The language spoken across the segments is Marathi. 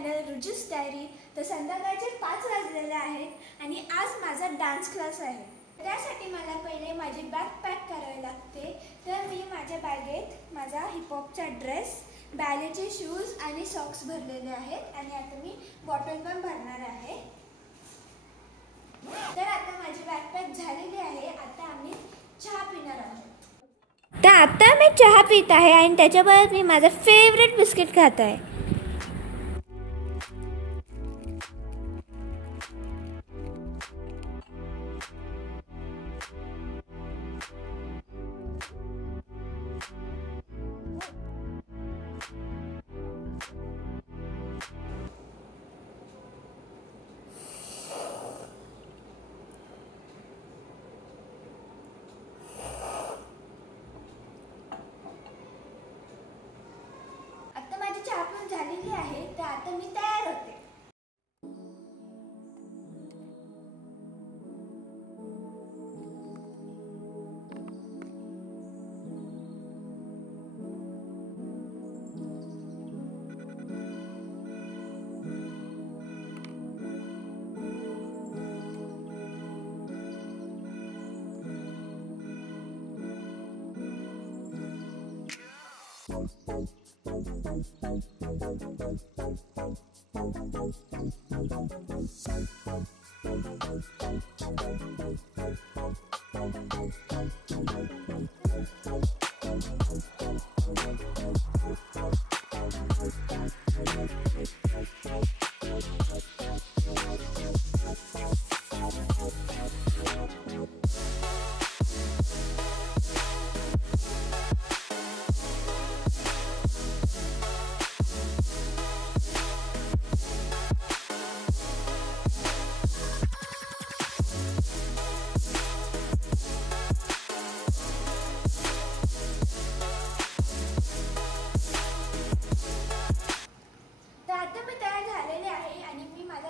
Channel रुजूस diary. तर संध्याकाळचे 5 वाजलेले आहेत आणि आज माझा डान्स क्लास आहे। त्यासाठी मला पहिले माझी बॅग पॅक करावी लागते। तर मी माझ्या बॅगेत माझा हिपहॉपचा ड्रेस, बॅलेचे शूज आणि सॉक्स भरलेले आहेत आणि आता मी बॉटल पण भरणार आहे। तर आता माझी बॅग पॅक झालेली आहे। आता आम्ही चहा पिणार आहोत। तर आता मी चहा पित आहे आणि त्याच्याबरोबर मी माझं फेवरेट बिस्किट खात आहे। चहा पण झालेली आहे। तर आता मी तयार होते।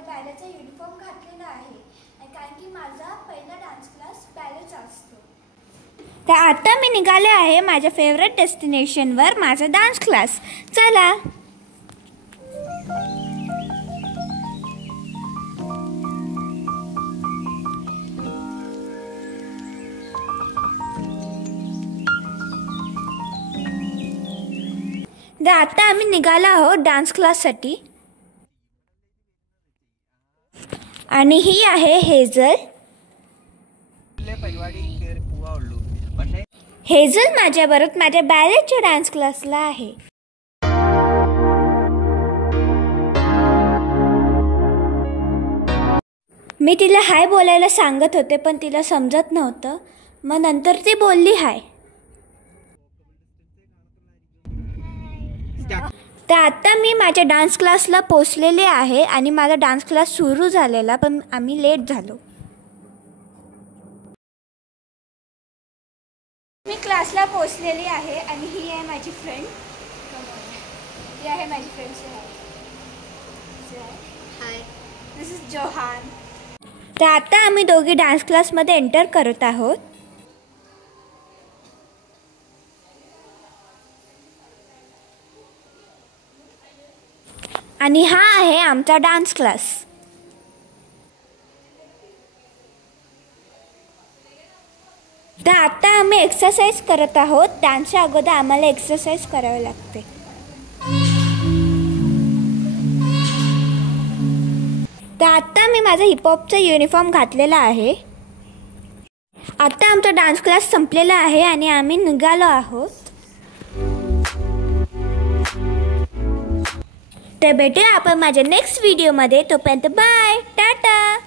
बॅलेचा युनिफॉर्म घातलेला आहे कारण की माझा पहिला डान्स क्लास बॅलेचा असतो। तर आता मी निघाले आहे माझ्या फेवरेट डेस्टिनेशनवर, माझा डान्स क्लास। चला। तर आता आम्ही निघालो आहोत डान्स क्लाससाठी आणि ही आहे हेझल। हेझल माझ्याबरोबर माझ्या बॅलेच्या डान्स क्लासला आहे। मी तिला हाय बोलायला सांगत होते पण तिला समजत नव्हतं, मग नंतर ती बोलली हाय। तर आता मी माझ्या डान्स क्लासला पोहोचलेले आहे आणि माझा डान्स क्लास सुरू झालेला पण आम्ही लेट झालो। मी क्लासला पोहोचलेली आहे आणि ही आहे माझी फ्रेंड। ही आहे माझी friend hi, this is Johan. तर आता आम्ही दोघी डान्स क्लासमध्ये एंटर करत आहोत आणि हा आहे आमचा डान्स क्लास। तर आता आम्ही एक्सरसाइज करत आहोत। डान्सच्या अगोदर आम्हाला एक्सरसाइज करावी लागते। तर आता मी माझा हिपहॉपचा युनिफॉर्म घातलेला आहे। आता आमचा डान्स क्लास संपलेला आहे आणि आम्ही निघालो आहोत। तर भेटूया आपण माझ्या नेक्स्ट व्हिडिओमध्ये। तोपर्यंत बाय, टाटा।